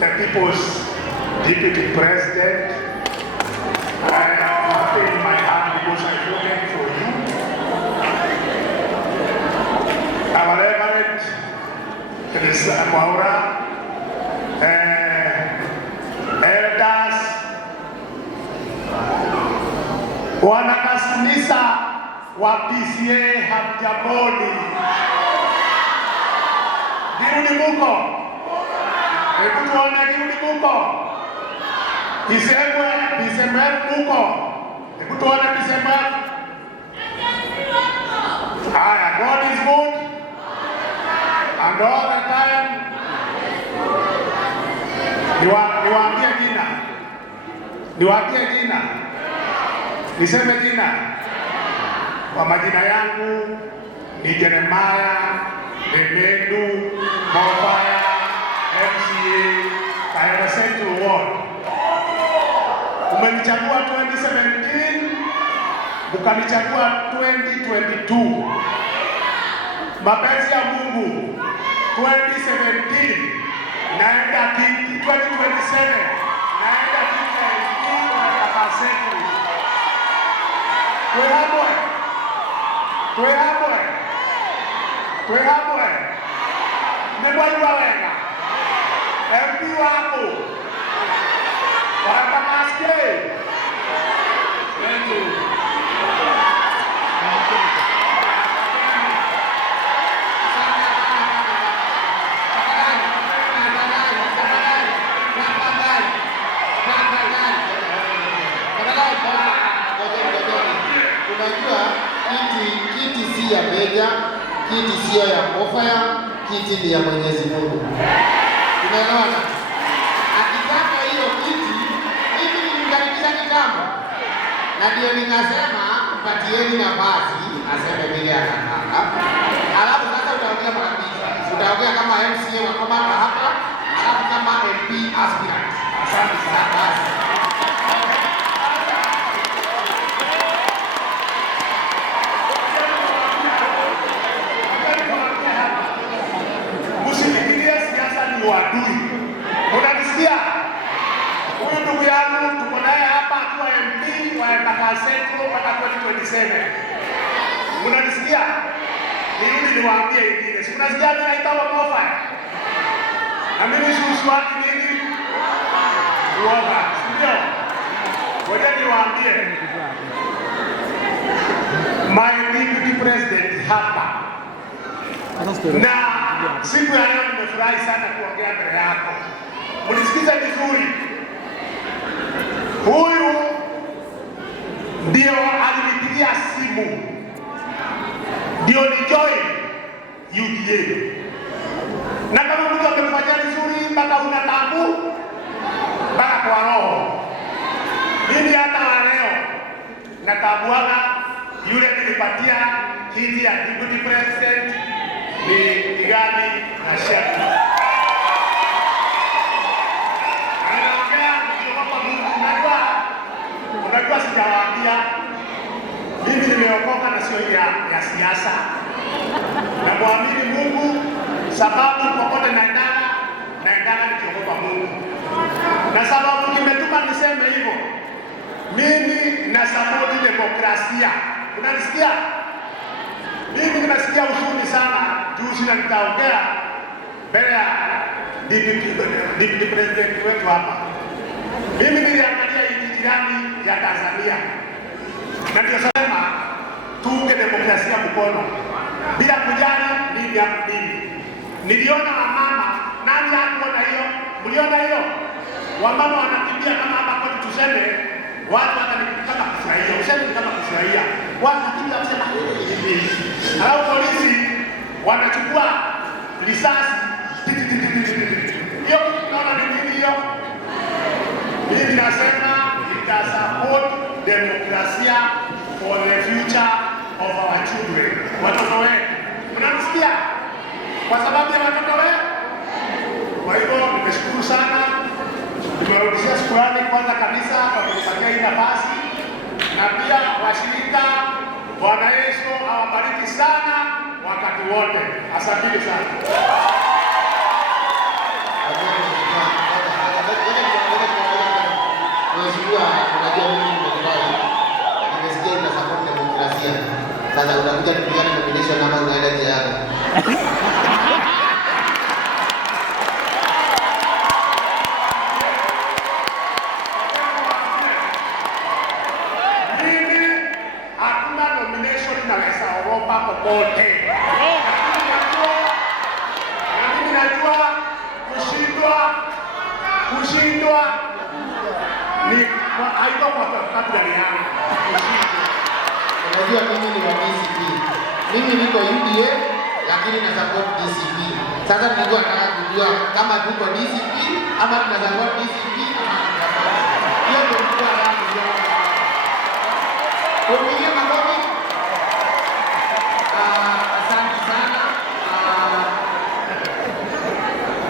the people's deputy president. I am happy in my heart because I voted for you. Our Reverend Mwaura, elders, wanakanisa wa PCEA hamjamoni. Girudi muko? Hebu tuone girudi muko? PCMF muko? Hebu tuone PCMF. Haya, God is good and all the time. Niwaambie jina. Niseme jina. Kwa majina yangu ni Jeremiah Emedu Mofaya, MCA Kayole Central Ward. Umenichagua 2017, ukanichagua 2022. Mapenzi ya Mungu 2017 naenda kiti, 2027 naenda kiti ya MP kwa Central. Tuehamwe nimwaiwa wega MP wako wakamasikie. Thank you. Unajua kiti si ya Meja, kiti sio ya Mofaya, kiti ni ya Mwenyezi Mungu. Unaelewana? Akitaka hiyo kiti, mimi nilimkaribisha kitambo. Na ndio nikasema mpatieni nafasi aseme vile anataka. Alafu sasa utaongea mara mbili. Utaongea kama MCA wa Komanda hapa, alafu kama MP aspirant. Asante sana. Wadui. Unanisikia? Huyu ndugu yangu tuko naye hapa akiwa MP wa Embakasi Central mpaka 2027. Unanisikia? Nirudi niwaambie ingine. Si unasikia mimi naitwa Mofaya? Na mimi shuhusi wake nini? Uoga. Ndio. Ngoja niwaambie. My deputy president hapa. Na siku ya leo nimefurahi sana kuongea mbele yako. Mnisikize vizuri. Huyu ndio alinipigia simu ndio ni join UDA. Na kama mtu amefanya vizuri mpaka una tabu mpaka kwa roho. Mimi hata leo natabuana yule nilipatia kiti ya deputy president ni Igani na Shaki. Anaongea kwa Mungu. Unajua sijawaambia mimi nimeokoka na sio ya siasa. Na muamini Mungu sababu popote naendana nikiogopa Mungu. Na sababu nimetuma niseme hivyo. Mimi na support demokrasia. Unanisikia? Mimi nimesikia usuni sana juzi na nitaongea mbele ya deputy president wetu hapa. Mimi niliangalia nchi jirani ya Tanzania na ndio sema tuunge demokrasia mkono bila kujali nini ya nini. Niliona wamama, nani hakuona hiyo? Mliona hiyo? Wamama wanakimbia kama hapa kwetu tuseme watu wanataka kufurahia, useme kama kufurahia. Watu wanakimbia kusema hivi. Halafu polisi wanachukua risasi. Hiyo tunaona ni nini hiyo? Mimi nasema ita support demokrasia for the future of our children. Watoto wetu. Mnasikia? Kwa sababu ya watoto wetu. Kwa hivyo nimeshukuru sana. Nimerudishia shukrani kwanza kabisa kwa kunipatia hii nafasi. Na pia washirika, Bwana Yesu awabariki sana wakati wote. Asante sana. Sasa unakuja kupigana nomination ama unaenda njia yako. Hakuna nomination naweza ogopa popote. Mimi najua kushindwa ni haiko kwa kabla yangu. Unajua mimi ni wa DCP. Mimi niko UDA lakini na support DCP. Sasa nilikuwa nataka kujua kama tuko DCP ama tuna support DCP ama hiyo ndio kwa yangu. Kwa hiyo